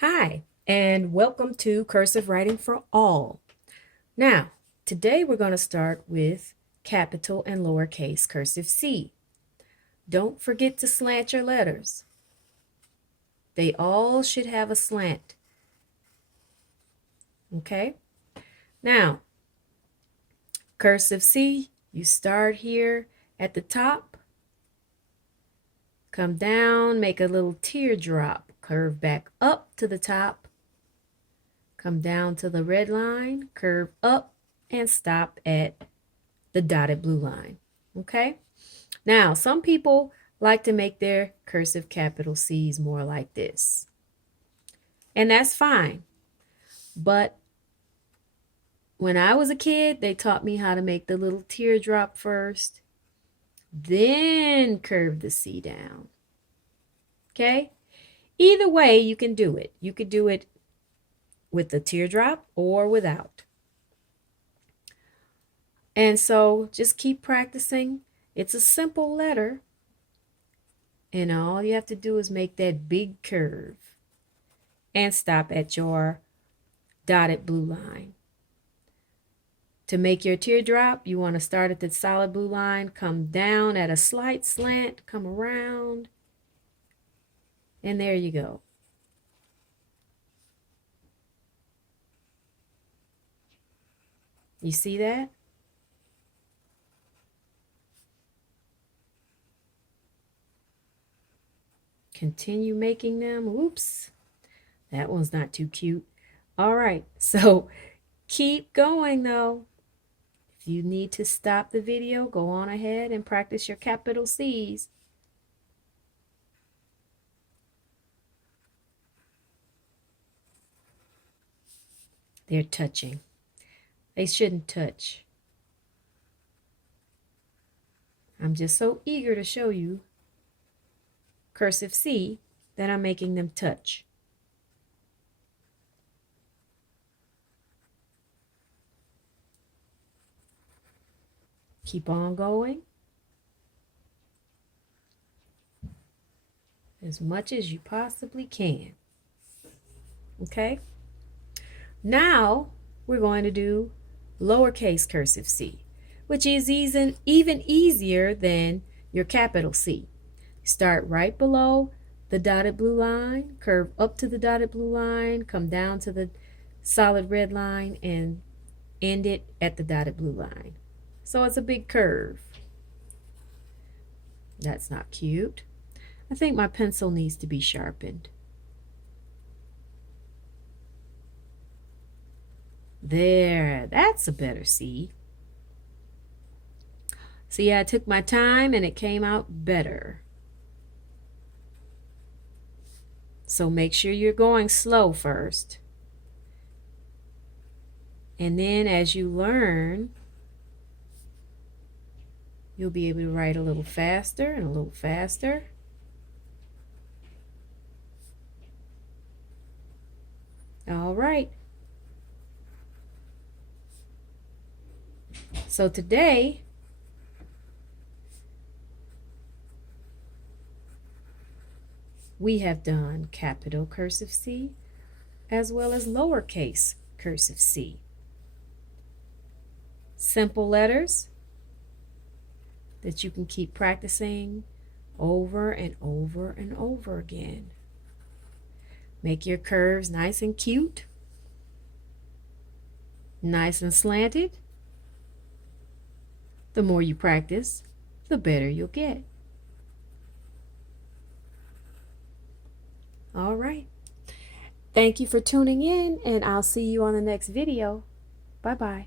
Hi, and welcome to Cursive Writing for All. Now, today we're going to start with capital and lowercase cursive C. Don't forget to slant your letters. They all should have a slant. Okay? Now, cursive C, you start here at the top, come down, make a little teardrop, curve back up to the top, come down to the red line, curve up, and stop at the dotted blue line. Okay? Now, some people like to make their cursive capital C's more like this. And that's fine. But when I was a kid, they taught me how to make the little teardrop first, then curve the C down. Okay? Either way, you can do it. You could do it with the teardrop or without. And so just keep practicing. It's a simple letter. And all you have to do is make that big curve and stop at your dotted blue line. To make your teardrop, you want to start at the solid blue line, come down at a slight slant, come around, and there you go. You see that? Continue making them. Oops, that one's not too cute. All right, so keep going though. If you need to stop the video, go on ahead and practice your capital C's. They're touching. They shouldn't touch. I'm just so eager to show you cursive C that I'm making them touch. Keep on going as much as you possibly can. Okay? Now we're going to do lowercase cursive C, which is even easier than your capital C. Start right below the dotted blue line, curve up to the dotted blue line, come down to the solid red line, and end it at the dotted blue line. So it's a big curve. That's not cute. I think my pencil needs to be sharpened. There, that's a better C. See, I took my time and it came out better. So make sure you're going slow first. And then as you learn, you'll be able to write a little faster and a little faster. All right. So today, we have done capital cursive C as well as lowercase cursive C. Simple letters that you can keep practicing over and over and over again. Make your curves nice and cute, nice and slanted. The more you practice, the better you'll get. All right. Thank you for tuning in, and I'll see you on the next video. Bye-bye.